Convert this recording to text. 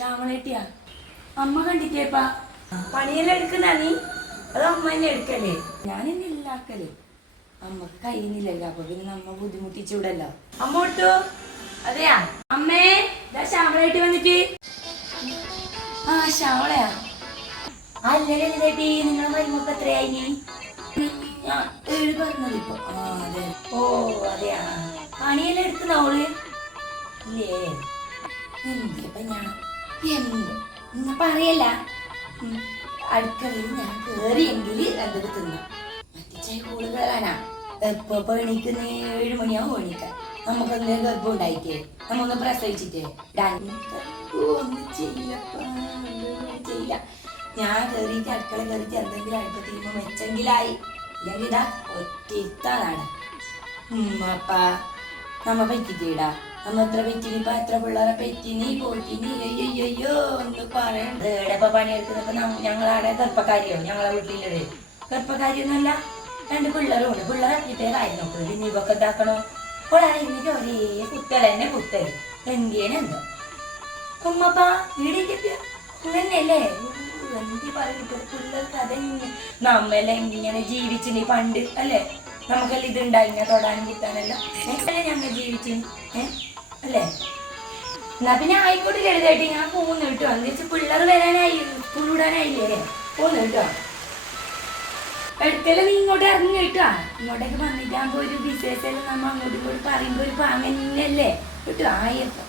ശ്യാമളേട്ടിയാ? അമ്മ കണ്ടിട്ടേപ്പാ? പണിയെല്ലാം എടുക്കുന്ന നീ? അതോ അമ്മ തന്നെ എടുക്കല്ലേ? എന്നെ ഇല്ലാക്കൽ. അമ്മ കഴിയുന്നില്ലല്ലോ അപ്പൊ പിന്നെ നമ്മ ബുദ്ധിമുട്ടിച്ചൂടല്ലോ. അമ്മ വിട്ടു അതെയാ? അമ്മേ ഇതാ ശ്യാമളേട്ടി വന്നിട്ട്. ആ ശ്യാമളയാ. അല്ലല്ലേ ചേട്ടി നിങ്ങൾ വരുമ്പോ എത്രയായി ഞാൻ ആ അതെ. ഓ അതെയാ. പണിയെല്ലാം എടുക്കുന്ന അവൾ ഇല്ലേ? എന്തിപ്പ ഞാൻ എന്ത്? ഇന്ന് പറയല്ല. അടുക്കളയിൽ ഞാൻ കേറിയെങ്കിൽ എന്തൊക്കെ തിന്നു. മറ്റേ കൂടുതൽ കേറാനാ. എപ്പോ എണീക്കുന്ന? ഏഴ് മണിയാവും എണീക്കാൻ. നമുക്ക് എന്തെങ്കിലും ഗർഭം ഉണ്ടായിട്ടേ? നമ്മൊന്ന് പ്രസവിച്ചിട്ടേ? ഒന്നും ചെയ്യില്ലപ്പാ ഒന്നും ചെയ്യില്ല. ഞാൻ കേറിയിട്ട് അടുക്കള കയറിയിട്ട് എന്തെങ്കിലും അടുപ്പ തീരുമ്പോ മെച്ചെങ്കിലായി ഇല്ലെങ്കിൽ ഇതാ ഒറ്റിത്താനാണ് ഉമ്മപ്പ നമ്മ പറ്റിട്ടിടാ നമ്മ പെറ്റിനി ഇപ്പൊ എത്ര പിള്ളേരെ പെറ്റിനി പോറ്റിനി അയ്യോ എന്ന് പറയണ്ട? എവിടെപ്പ പണിയെടുക്കുന്നപ്പോ ഞങ്ങളവിടെ ഗർഭക്കാരിയോ ഞങ്ങളെ വീട്ടിലുള്ളത്. ഗർഭക്കാരിയൊന്നല്ല രണ്ട് പിള്ളേരും ഉണ്ട്. പിള്ളേരെ കാര്യം നോക്കുന്നത് പിന്നെ ഇവക്ക് എന്താക്കണോ? ഒരായിരുന്നിട്ട് ഒരേ കുത്തൽ തന്നെ കുത്തൽ എന്തിയനെന്തോ ഉമ്മപ്പാ വീടിന്റെ അങ്ങനെയല്ലേ എന്തി പറയുന്നത് പിള്ളേർക്ക് അതെങ്ങനെ? നമ്മളെ ഇങ്ങനെ ജീവിച്ചിന് പണ്ട് അല്ലേ? നമുക്കെല്ലാം ഇതുണ്ടായി ഇങ്ങനെ തൊടാനും കുത്താനെല്ലാം. ഏഹ് ഞങ്ങൾ ജീവിച്ചു ഏഹ് അല്ലേ? എന്നാ പിന്നെ ആയിക്കോട്ടെ ലളിതായിട്ട് ഞാൻ പോകുന്നു കേട്ടോ. എന്ന് വെച്ചാൽ പിള്ളേർ വരാനായി വിടാനായില്ലേ? പോന്നു കേട്ടോ. എടുക്കൽ നീ ഇങ്ങോട്ട് ഇറങ്ങി കേട്ടോ. ഇങ്ങോട്ടേക്ക് വന്നിട്ടാകുമ്പോ ഒരു വിശേഷം നമ്മൾ അങ്ങോട്ടും ഇങ്ങോട്ട് പറയുമ്പോ ഒരു പാങ്ങനല്ലേ കേട്ടോ ആയപ്പോ.